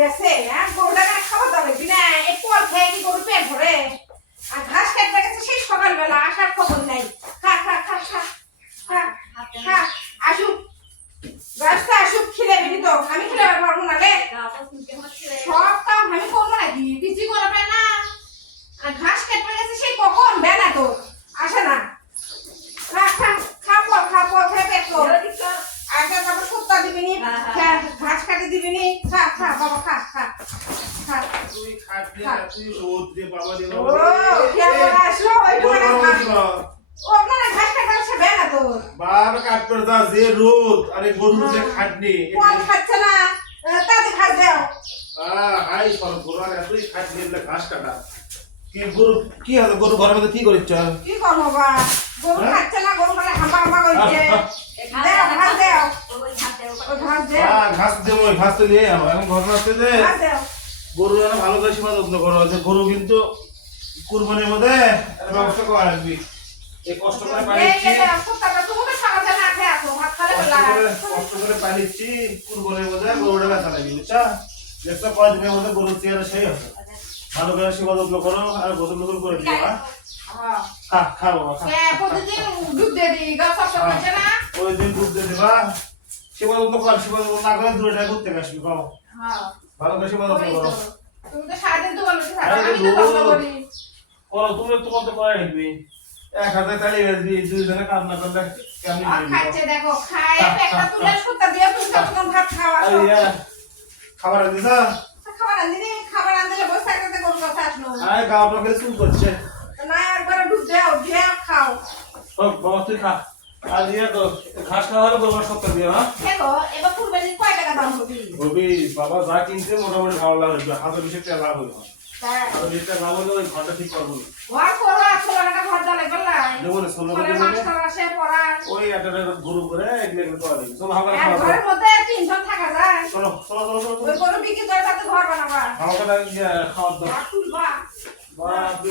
গেছে হ্যাঁ? গরুটা কেন খাবার দাবার লাগবি না এই পল খেয়ে কি গরু পেট ভরে? আর ঘাস কাটতে গেছে সেই সকালবেলা আসার খবর নাই। খা খা খা খা খা খা আসুক। গাছটা আসুক খিলে দিবি তো। আমি খিলে পারব না রে। সব কাম আমি করব নাকি? কিছুই করা পায় না। আর ঘাস কাটতে গেছে সেই কখন? বেলা তো। আসে না। খা খা খা পর খা পর খেয়ে পেট আগে বাবা সত্তা দিবি নি। ঘাস কাটি দিবি নি খা খা বাবা খা। যে রোদ আরে গরুর যে খাটনি খাচ্ছে না? তাতে ঘাস দাও। হাই ফল গরু এতই খাটনি ঘাস কাটা কি গরু কি হবে গরু ঘরের মধ্যে কি করিস কি করব বা? গরু হ্যাঁ? খাচ্ছে না গরু হাম্বা হাম্বা করছে। ঘাস দাও। ও ঘাস দাও। হ্যাঁ ঘাস দেবো ঘাস তো নিয়ে এখন ঘটনা হচ্ছে যে গরু যেন ভালো করে সীমা যত্ন করো যে গরু কিন্তু কুরবানির মধ্যে ব্যবস্থা করা লাগবে। এই কষ্ট করে খালে কষ্ট করে পালিয়েছি কুরবানির মধ্যে গরুটা বেচা লাগবে বুঝছা? দেখছ কয়েকদিনের মধ্যে গরুর চেয়ারে সেই ভালো করে সেবা যত্ন করো আর গোসল গোসল করে দিও হ্যাঁ? খা খা বাবা প্রতিদিন দুধ দিয়ে দিই গাছ কষ্ট করছে না? ওই দিন দুধ দিয়ে দিবা। যত্ন কর সেবা না করে দূরে ঘুরতে আসবি বাবা হ্যাঁ। ভালো করে সেবা যত্ন করি। করো তো। তুমি তো সারাদিন থাকো, আরে আমি তো করি। তুমি তো এক হাতে তালি বেচবি দুইজনে কাজ না করলে কেমনি খাচ্ছে দেখো, খায়, পেটটা তুলে সুতা দিয়ে তুমি তখন ভাত খাওয়া, খাবার দিছ খাবার আনদিনি, খাবার আনদিলে বসে থাকতে গরুর কাছে আসলো। আয় গা আপনাকে চুল করছে। না, একবারে দুধ দাও, দিয়ে খাও। বাবা তুই খা। আর ইয়ে তো ঘাস খাওয়া হলে বলবার সত্তর দিয়ে হ্যাঁ দেখো, এবার কুরবানির কয় টাকা দাম হবে? হবি বাবা যা কিনছে মোটামুটি ভালো লাগবে হাজার বিশের টাকা লাভ হইব হ্যাঁ। হাজার বিশের টাকা লাভ হলে ওই ঘরটা ঠিক করব ঘর করো, আর ষোলো টাকা ঘর দেওয়া লাগবে দেবো না ষোলো টাকা মাস্টার আসে, পড়ায়। ওই একটা গরু করে এগুলো করা খাওয়া ঘরের মধ্যে তিনজন থাকা যায়। চলো চলো চলো চলো ওই গরু বিক্রি করে তাতে ঘর বানাবা। খাওয়া দাওয়া। বাপ।